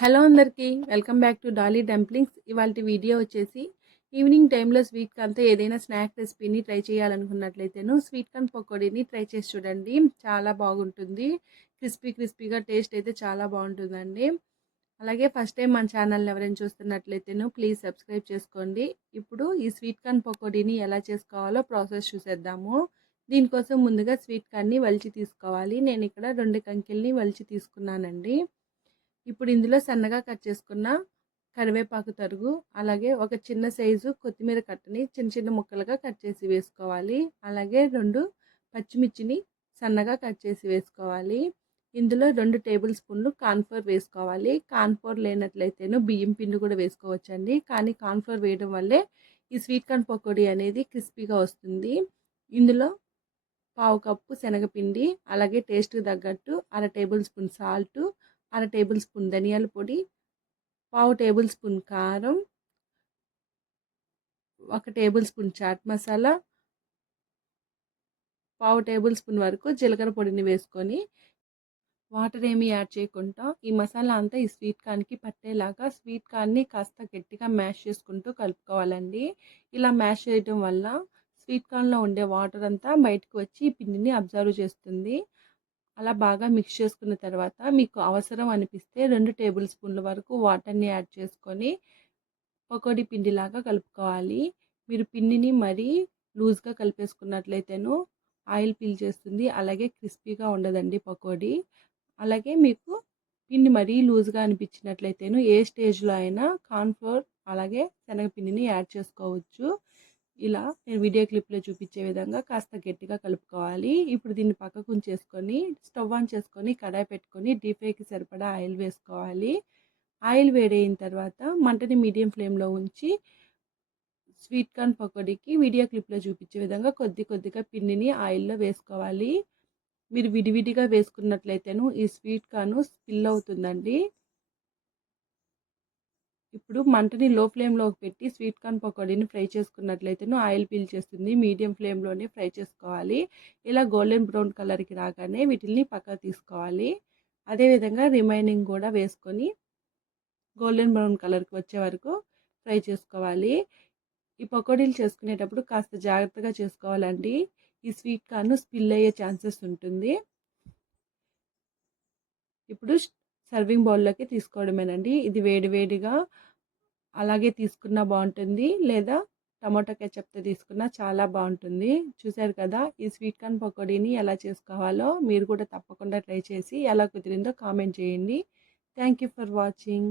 Hello అందరికీ welcome back to Dolly Dumplings. ఇవాళ video వచ్చేసి ఈవినింగ్ టైంలో స్వీట్ కార్న్తో ఏదైనా స్నాక్ రెసిపీని ట్రై చేయాలనుకున్నట్లయితేను స్వీట్ కార్న్ పకోడీని ట్రై చేసి చూడండి. చాలా బాగుంటుంది. క్రిస్పీ క్రిస్పీగా టేస్ట్ అయితే చాలా బాగుంటుందండి. అలాగే ఫస్ట్ టైం మన ఛానల్ని ఎవరైనా చూస్తున్నట్లయితేను ప్లీజ్ సబ్స్క్రైబ్ చేసుకోండి. ఇప్పుడు ఈ స్వీట్ కార్న్ పకోడీని ఎలా చేసుకోవాలో ప్రాసెస్ చూసేద్దాము. దీనికోసం ముందుగా స్వీట్ కార్న్ని వలిచి తీసుకోవాలి. నేను ఇక్కడ రెండు కంకెల్ని వలిచి తీసుకున్నానండి. ఇప్పుడు ఇందులో సన్నగా కట్ చేసుకున్న కరివేపాకు తరుగు అలాగే ఒక చిన్న సైజు కొత్తిమీర కట్టని చిన్న చిన్న ముక్కలుగా కట్ చేసి వేసుకోవాలి. అలాగే రెండు పచ్చిమిర్చిని సన్నగా కట్ చేసి వేసుకోవాలి. ఇందులో రెండు టేబుల్ స్పూన్లు కాన్ఫ్లోర్ వేసుకోవాలి. కాన్ఫ్లోర్ లేనట్లయితేను బియ్యం పిండి కూడా వేసుకోవచ్చండి. కానీ కాన్ఫ్లోర్ వేయడం వల్లే ఈ స్వీట్ కార్న్ పకోడీ అనేది క్రిస్పీగా వస్తుంది. ఇందులో పావు కప్పు శనగపిండి అలాగే టేస్ట్కి తగ్గట్టు అర టేబుల్ స్పూన్ సాల్ట్ అర టేబుల్ స్పూన్ ధనియాల పొడి పావు టేబుల్ స్పూన్ కారం ఒక టేబుల్ స్పూన్ చాట్ మసాలా పావు టేబుల్ స్పూన్ వరకు జీలకర్ర పొడిని వేసుకొని వాటర్ ఏమి యాడ్ చేయకుండా ఈ మసాలా అంతా ఈ స్వీట్ కార్న్కి పట్టేలాగా స్వీట్ కార్న్ని కాస్త గట్టిగా మ్యాష్ చేసుకుంటూ కలుపుకోవాలండి. ఇలా మ్యాష్ చేయడం వల్ల స్వీట్ కార్న్లో ఉండే వాటర్ అంతా బయటకు వచ్చి ఈ పిండిని అబ్జర్వ్ చేస్తుంది. అలా బాగా మిక్స్ చేసుకున్న తర్వాత మీకు అవసరం అనిపిస్తే రెండు టేబుల్ స్పూన్ల వరకు వాటర్ని యాడ్ చేసుకొని పకోడీ పిండిలాగా కలుపుకోవాలి. మీరు పిండిని మరీ లూజ్గా కలిపేసుకున్నట్లయితేను ఆయిల్ పీల్ చేస్తుంది. అలాగే క్రిస్పీగా ఉండదండి పకోడీ. అలాగే మీకు పిండి మరీ లూజ్గా అనిపించినట్లయితేను ఏ స్టేజ్లో అయినా కార్న్ఫ్లోర్ అలాగే శనగపిండిని యాడ్ చేసుకోవచ్చు. ఇలా నేను వీడియో క్లిప్లో చూపించే విధంగా కాస్త గట్టిగా కలుపుకోవాలి. ఇప్పుడు దీన్ని పక్కకు ఉంచేసుకొని స్టవ్ ఆన్ చేసుకొని కడాయి పెట్టుకొని డీప్ ఫ్రైకి సరిపడా ఆయిల్ వేసుకోవాలి. ఆయిల్ వేడైన తర్వాత మంటని మీడియం ఫ్లేమ్లో ఉంచి స్వీట్ కార్న్ పకోడీకి వీడియో క్లిప్లో చూపించే విధంగా కొద్ది కొద్దిగా పిండిని ఆయిల్లో వేసుకోవాలి. మీరు విడివిడిగా వేసుకున్నట్లయితేను ఈ స్వీట్ కార్న్ స్పిల్ అవుతుందండి. ఇప్పుడు మంటని లో ఫ్లేమ్లోకి పెట్టి స్వీట్ కార్న్ పకోడీని ఫ్రై చేసుకున్నట్లయితే ఆయిల్ పీల్ చేస్తుంది. మీడియం ఫ్లేమ్లోనే ఫ్రై చేసుకోవాలి. ఇలా గోల్డెన్ బ్రౌన్ కలర్కి రాగానే వీటిని పక్క తీసుకోవాలి. అదేవిధంగా రిమైనింగ్ కూడా వేసుకొని గోల్డెన్ బ్రౌన్ కలర్కి వచ్చే వరకు ఫ్రై చేసుకోవాలి. ఈ పకోడీలు చేసుకునేటప్పుడు కాస్త జాగ్రత్తగా చేసుకోవాలండి. ఈ స్వీట్ కార్న్ స్పిల్ అయ్యే ఛాన్సెస్ ఉంటుంది. ఇప్పుడు సర్వింగ్ బౌల్లోకి తీసుకోవడమేనండి. ఇది వేడివేడిగా అలాగే తీసుకున్నా బాగుంటుంది లేదా టమాటో కెచప్తో తీసుకున్నా చాలా బాగుంటుంది చూసారు కదా ఈ స్వీట్ కార్న్ పకోడీని ఎలా చేసుకోవాలో మీరు కూడా తప్పకుండా ట్రై చేసి ఎలా కుదిరిందో కామెంట్ చేయండి. Thank you for watching.